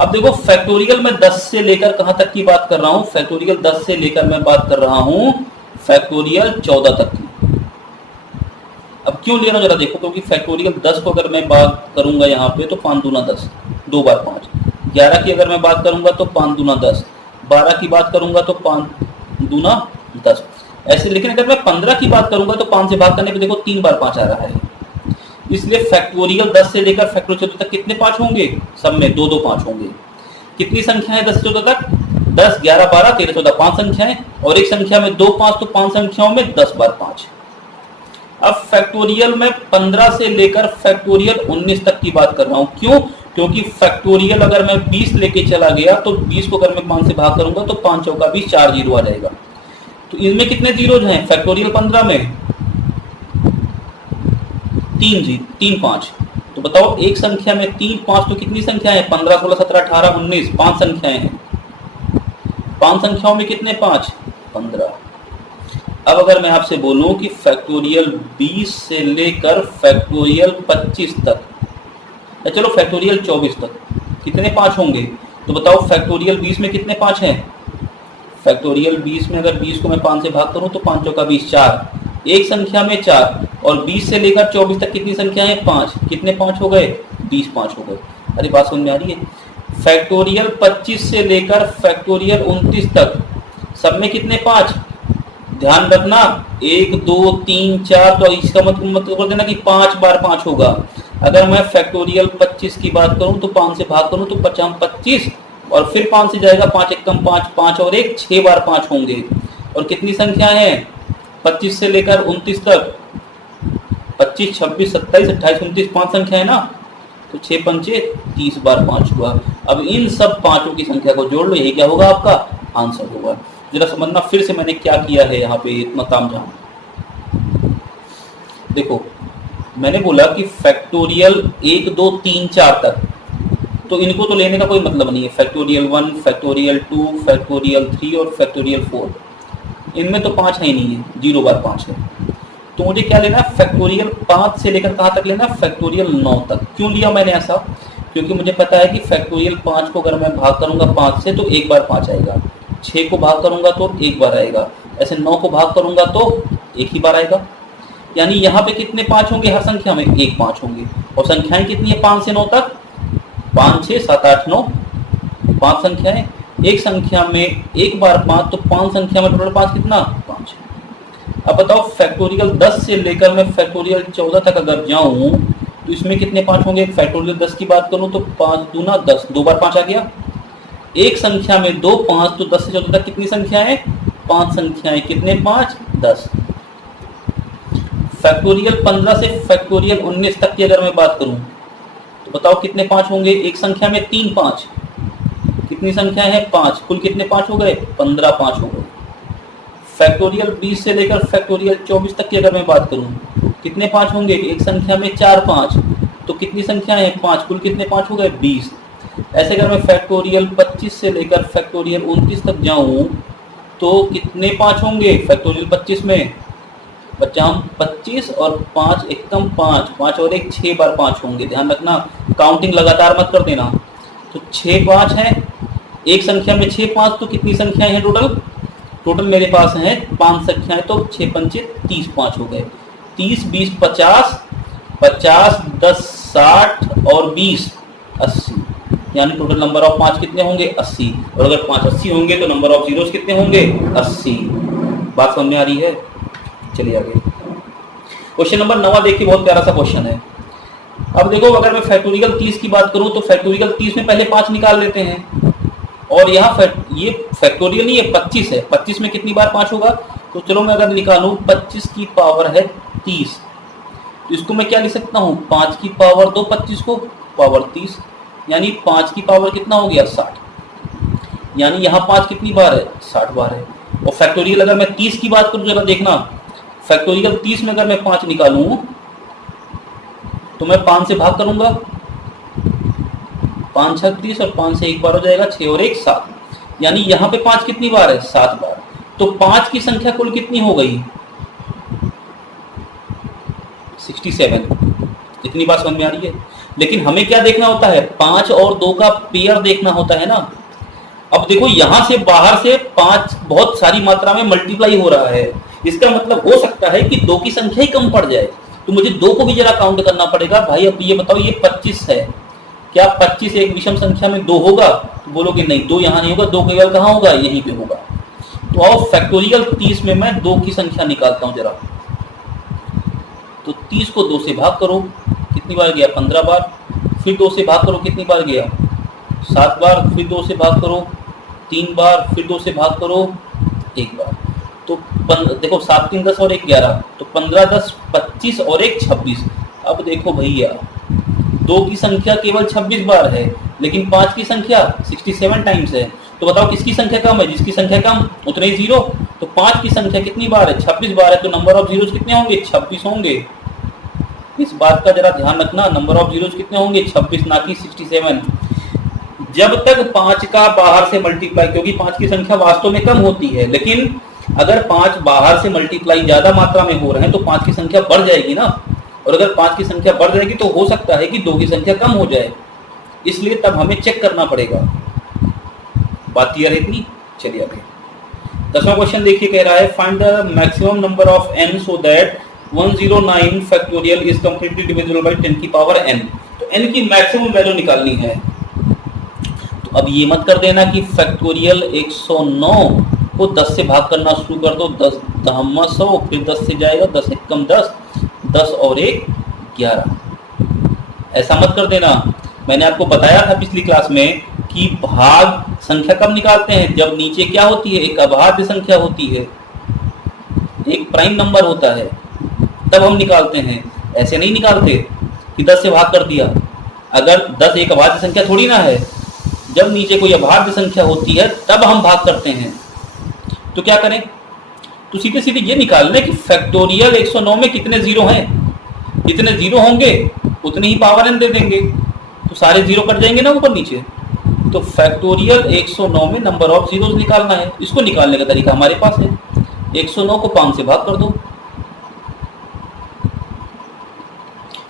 अब देखो फैक्टोरियल में 10 से लेकर कहां तक की बात कर रहा हूं? फैक्टोरियल 10 से लेकर मैं बात कर रहा हूं फैक्टोरियल 14 तक की। अब क्यों ले रहा हूं जरा देखो, क्योंकि फैक्टोरियल 10 को अगर मैं बात करूंगा यहाँ पे तो 5 दूना 10, 2 बार 5। 11 की अगर मैं बात करूंगा तो 5 दूना 10, 12 की बात करूंगा तो 5 दूना 10 ऐसे। लेकिन अगर मैं 15 की बात करूंगा तो 5 से भाग करने पे देखो 3 बार 5 आ रहा है। इसलिए फैक्टोरियल 10 से लेकर फैक्टोरियल 14 तक कितने 5 होंगे? सब में 2 2 5 होंगे। कितनी संख्या है 10 से 14 तक? 10 11 12 13 14, 5 संख्याएं, और एक संख्या में 2 5, तो 5 संख्याओं में 10 बार 5। अब फैक्टोरियल में 15 से लेकर फैक्टोरियल 19 तक की बात कर रहा हूं। क्यों? क्योंकि फैक्टोरियल अगर मैं 20 लेके चला गया तो 20 को अगर मैं 5 से भाग करूंगा तो 5 चौका 20, 4 जीरो आ जाएगा। तो इनमें कितने जीरो हैं फैक्टोरियल 15 में? 3 5। तो बताओ एक संख्या में 3 5, तो कितनी संख्या है? 15 16 17 18 19, 5 संख्याएं हैं। 5 संख्याओं में कितने 5? 15। अब अगर मैं आपसे बोलूं कि फैक्टोरियल 20 से लेकर फैक्टोरियल 25 तक, या चलो फैक्टोरियल 24 तक कितने 5 होंगे? तो बताओ फैक्टोरियल 20 में कितने 5 हैं? फैक्टोरियल 20 में अगर 20 को मैं 5 से भाग करूं तो 5 चौका 20, 4, एक संख्या में 4, और 20 से लेकर 24 तक कितनी संख्या है? 5। कितने 5 हो गए? 20 5 हो गए। अरे बात समझ में आ रही है? फैक्टोरियल 25 से लेकर फैक्टोरियल 29 तक सब में कितने 5? ध्यान रखना 1 2 3 4, तो इसका मतलब कर देना कि 5 बार 5 होगा। अगर मैं फैक्टोरियल 25 की बात करूं तो 5 से भाग करूं तो 5 25, और फिर 5 से जाएगा 5 एक कम 5, 5 और 1 6 बार 5 होंगे। और कितनी संख्या है 25 से लेकर 29 तक? 25 26 27 28 29, 5 संख्या है ना, तो 6 पंचे 30 बार 5 हुआ। अब इन सब पांचों की संख्या को जोड़ लो, यही क्या होगा? आपका आंसर होगा। जरा समझना फिर से मैंने क्या किया है यहाँ पे, इतना तामझाम। देखो मैंने बोला कि फैक्टोरियल 1 2 3 4 तक, तो इनको तो लेने का कोई मतलब नहीं है। फैक्टोरियल 1, फैक्टोरियल 2, फैक्टोरियल 3 और फैक्टोरियल 4, इनमें तो 5 है ही नहीं है, 0 बार 5 है। तो मुझे क्या लेना है? फैक्टोरियल 5 से लेकर कहाँ तक लेना है? फैक्टोरियल 9 तक। क्यों लिया मैंने ऐसा? क्योंकि मुझे पता है कि फैक्टोरियल 5 को अगर मैं भाग करूंगा 5 से तो एक बार 5 आएगा, 6 को भाग करूंगा तो एक बार आएगा, ऐसे 9 को भाग करूंगा तो एक ही बार आएगा। यानी यहाँ पे कितने 5 होंगे, हर संख्या में 1 5 होंगे। और संख्याएं कितनी है 5 से 9 तक, 5 6 7 8 9, 5 संख्याएं। एक संख्या में एक बार 5, तो 5 संख्या में टोटल 5 कितना 5। अब बताओ फैक्टोरियल 10 से लेकर मैं फैक्टोरियल 14 तक अगर जाऊं तो इसमें कितने 5 होंगे। फैक्टोरियल 10 की बात करूं तो 5 दूना 10, 2 बार 5 आ गया। एक संख्या में 2 5, तो 10 से 14 तक कितनी संख्याएं 5 संख्याएं, कितने 5 10। फैक्टोरियल 15 से फैक्टोरियल 19 तक की अगर मैं बात करूं तो बताओ कितने 5 होंगे। एक संख्या में 3 5, कितनी संख्या है 5, कुल कितने 5 हो गए 15 5 हो गए। फैक्टोरियल 20 से लेकर फैक्टोरियल 24 तक की अगर मैं बात करूं कितने 5 होंगे। एक संख्या में 4 5, तो कितनी संख्या है 5, कुल कितने 5 हो गए 20। ऐसे अगर मैं फैक्टोरियल 25 से लेकर फैक्टोरियल 29 तक जाऊं तो कितने 5 होंगे। फैक्टोरियल 25 में बच्चा हम 25 और 5 एक कम 5, 5 और एक 6 बार 5 होंगे। ध्यान रखना, काउंटिंग लगातार मत कर देना। तो 6 5 है, एक संख्या में 6 5, तो कितनी संख्याएं हैं टोटल मेरे पास हैं 5 संख्याएं। तो 6 पंचे 30 5 हो गए। 30 20 50, 50 10 60 और 20 80, यानी टोटल नंबर ऑफ 5 कितने होंगे 80। और अगर 5 80 होंगे तो नंबर ऑफ जीरोस कितने होंगे 80। बात समझ में आ रही है। चलिए आगे क्वेश्चन नंबर 9 देखिए, बहुत प्यारा सा क्वेश्चन है। अब देखो अगर मैं फैक्टोरियल 30 की बात करूं तो फैक्टोरियल 30 में पहले 5 निकाल लेते हैं। और यहाँ ये फैक्टोरियल नहीं है 25 है, 25 में कितनी बार 5 होगा। तो चलो मैं अगर निकालूं 25 की पावर है 30, तो इसको मैं क्या लिख सकता हूँ 5 की पावर 2, 25 को पावर 30, यानी 5 की पावर कितना हो गया 60। यानी यहाँ 5 कितनी बार है 60 बार है। और फैक्टोरियल अगर मैं 30 की बात करूं जरा देखना, फैक्टोरियल 30 में अगर मैं 5 निकालूं तो मैं 5 से भाग करूंगा, 5 6 30 और 5 से एक बार हो जाएगा 6 और 1 7, यानी यहाँ पे 5 कितनी बार है 7 बार। तो 5 की संख्या कुल कितनी हो गई 67। इतनी बात समझ में आ रही है। लेकिन हमें क्या देखना होता है 5 और 2 का पेयर देखना होता है ना। अब देखो यहां से बाहर से 5 बहुत सारी मात्रा में मल्टीप्लाई हो रहा है, इसका मतलब हो सकता है कि 2 की संख्या ही कम पड़ जाए, तो मुझे 2 को भी जरा काउंट करना पड़ेगा। भाई अब ये बताओ ये 25 है, क्या 25 एक विषम संख्या में 2 होगा। तो बोलोगे नहीं 2 यहाँ नहीं होगा, 2 केवल कहाँ होगा यहीं पे होगा। तो आओ फैक्टोरियल 30 में मैं 2 की संख्या निकालता हूं जरा। तो 30 को 2 से भाग करो, कितनी बार गया 15 बार। फिर 2 से भाग करो, कितनी बार गया 7 बार। फिर 2 से भाग करो 3 बार। फिर 2 से भाग करो 1 बार। तो देखो 7 3 10 और 1 11, तो 15 10 25 और 1 26। अब देखो भैया 2 की संख्या केवल 26 बार है, लेकिन 5 की संख्या 67 टाइम्स है। तो बताओ किसकी संख्या कम है, जिसकी संख्या कम उतने ही जीरो। तो 5 की संख्या कितनी बार है 26 बार है, तो नंबर ऑफ जीरोस कितने होंगे 26 होंगे। इस बात का जरा ध्यान रखना, नंबर ऑफ जीरोस कितने होंगे 26 ना कि 67। जब तक 5 का बाहर से मल्टीप्लाई, क्योंकि 5 की संख्या वास्तव में कम होती है, लेकिन अगर 5 बाहर से मल्टीप्लाई ज्यादा मात्रा में हो रहे हैं तो 5 की संख्या बढ़ जाएगी ना। और अगर 5 की संख्या बढ़ जाएगी तो हो सकता है कि 2 की संख्या कम हो जाए, इसलिए तब हमें चेक करना पड़ेगा। बात क्लियर है इतनी। चलिए आगे 10वां क्वेश्चन देखिए, कह रहा है find the maximum number of n so that 109 factorial is completely divisible by 10 की पावर n। तो n की मैक्सिमम वैल्यू निकालनी है। तो अब ये मत कर देना कि फैक्टोरियल 109 को 10 से भाग करना शुरू कर दो, 10 दहम्मा 100, फिर 10 से जाएगा 10 एक कम 10, 10 और 1 11। ऐसा मत कर देना। मैंने आपको बताया था पिछली क्लास में कि भाग संख्या कब निकालते हैं, जब नीचे क्या होती है एक अभाज्य संख्या होती है, एक प्राइम नंबर होता है, तब हम निकालते हैं। ऐसे नहीं निकालते कि 10 से भाग कर दिया। अगर 10 एक अभाज्य संख्या थोड़ी ना है, जब नीचे कोई अभाज्य संख्या होती है तब हम भाग करते हैं। तो क्या करें, तो सीधे सीधे ये निकाल लें कि फैक्टोरियल 109 में कितने जीरो हैं, जितने जीरो होंगे उतनी ही पावर n दे देंगे, तो सारे जीरो कट जाएंगे ना ऊपर नीचे। तो फैक्टोरियल 109 में नंबर ऑफ जीरोस निकालना है। इसको निकालने का तरीका हमारे पास है, 109 को 5 से भाग कर दो,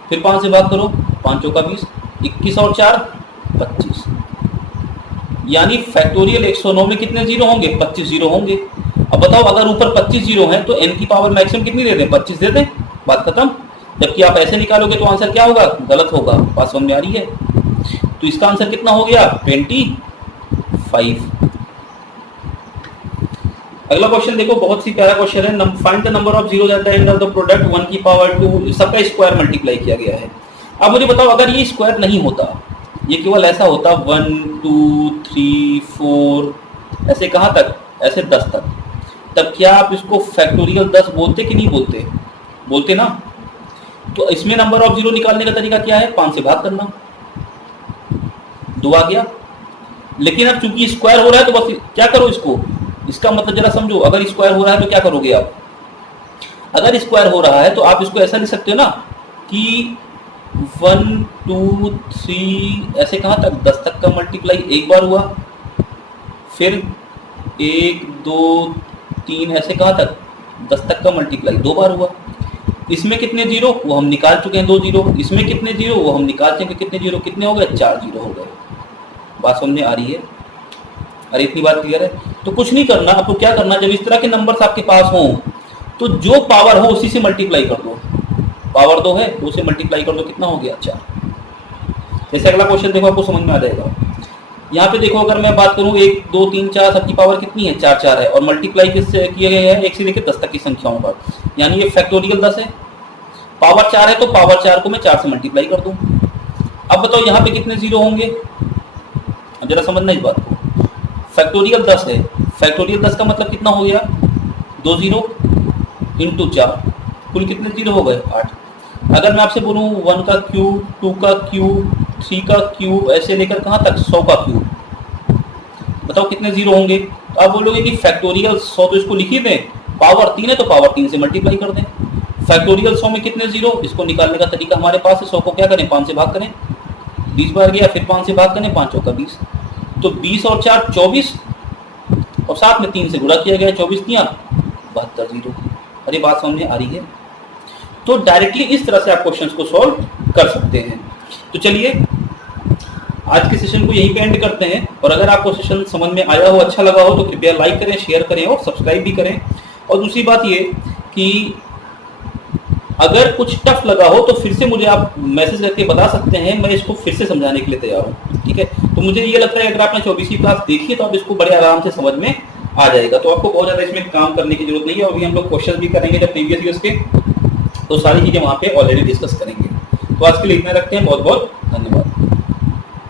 फिर 5 से भाग करो, 5 चौका 20, 21 और 4 25। यानी फैक्टोरियल 109 में कितने जीरो होंगे 25 जीरो होंगे। अब बताओ अगर ऊपर 25 जीरो हैं तो n की पावर मैक्सिमम कितनी दे दें 25 दे दें। बात खत्म। जबकि आप ऐसे निकालोगे तो आंसर क्या होगा, गलत होगा। बात समझ में आ रही है? तो इसका आंसर कितना हो गया, 25। अगला क्वेश्चन देखो, बहुत ही प्यारा क्वेश्चन है। Find the number of zeros at the end of the product 1 की पावर 2, सबका स्क्वायर मल्टीप्लाई किया गया है। अब मुझे बताओ, अगर ये स्क्वायर नहीं होता, ये केवल ऐसा होता 1 2 3 4 ऐसे कहाँ तक, ऐसे 10 तक, तब क्या आप इसको फैक्टोरियल 10 बोलते कि नहीं बोलते? बोलते ना। तो इसमें नंबर ऑफ जीरो निकालने का तरीका क्या है, 5 से भाग करना, 2 आ गया। लेकिन अब चूंकि स्क्वायर हो रहा है तो बस क्या करो इसको, इसका मतलब जरा समझो, अगर स्क्वायर हो रहा है तो क्या करोगे आप, अगर स्क्वायर हो रहा है तो आप इसको ऐसा लिख सकते हो ना कि 1 2 3 ऐसे कहाँ तक, 10 तक का मल्टीप्लाई एक बार हुआ, फिर 1 2 3 ऐसे कहाँ तक, 10 तक का मल्टीप्लाई 2 बार हुआ। इसमें कितने जीरो, वो हम निकाल चुके हैं 2 जीरो। इसमें कितने जीरो, वो हम निकाल चुके हैं, कितने जीरो, कितने हो गए, 4 जीरो हो गए। बात समझ में आ रही है? अरे इतनी बात क्लियर है? तो कुछ नहीं करना, आपको क्या करना, जब इस तरह के नंबर्स आपके पास हों तो जो पावर हो उसी से मल्टीप्लाई कर दो। पावर 2 है, उसे मल्टीप्लाई कर दो, कितना हो गया, 4। जैसे अगला क्वेश्चन देखो, आपको समझ में आ जाएगा। यहाँ पे देखो, अगर मैं बात करूँ 1 2 3 4, सबकी पावर कितनी है, 4 4 है, और मल्टीप्लाई किससे किए गए हैं, 1 से लेकर 10 तक की संख्याओं का, यानी ये फैक्टोरियल 10 है। पावर 4 है तो पावर 4 को मैं 4 से मल्टीप्लाई कर दूं। अब बताओ यहाँ पे कितने जीरो होंगे, अब जरा समझना इस बात को। फैक्टोरियल 10 है, फैक्टोरियल 10 का मतलब कितना हो गया, 2 जीरो इंटू 4, कुल कितने जीरो हो गए, 8। अगर मैं आपसे बोलूँ 1 का क्यूब, 2 का क्यूब, 3 का क्यूब, ऐसे लेकर कहाँ तक, 100 का क्यूब, बताओ कितने जीरो होंगे। तो आप बोलोगे कि फैक्टोरियल 100, तो इसको लिख ही दें, पावर 3 है तो पावर 3 से मल्टीप्लाई कर दें। फैक्टोरियल 100 में कितने जीरो, इसको निकालने का तरीका हमारे पास है, 100 को क्या करें, 5 से भाग करें, 20 बार गया, फिर 5 से भाग करें, 5 चौका 20, तो 20 और 4 24, और साथ में 3 से गुणा किया गया, 24 दिया 72 जीरो। अरे बात समझ में आ रही है? तो डायरेक्टली इस तरह से आप क्वेश्चंस को सॉल्व कर सकते हैं। तो चलिए आज के सेशन को यहीं पे एंड करते हैं, और अगर आपको सेशन समझ में आया हो, अच्छा लगा हो, तो कृपया लाइक करें, शेयर करें और सब्सक्राइब भी करें। और दूसरी बात ये कि अगर कुछ टफ लगा हो तो फिर से मुझे आप मैसेज करके बता सकते हैं, मैं इसको फिर से समझाने के लिए तैयार हूँ, ठीक है। तो मुझे ये लगता है अगर आपने 24वीं क्लास देखी है तो आप इसको बड़े आराम से समझ में आ जाएगा, तो आपको बहुत ज़्यादा इसमें काम करने की जरूरत नहीं है। अभी हम लोग क्वेश्चन भी करेंगे जब प्रीवियस ईयर्स के, तो सारी चीज़ें वहाँ पे ऑलरेडी डिस्कस करेंगे। तो आज के लिए इतना रखते हैं, बहुत बहुत धन्यवाद।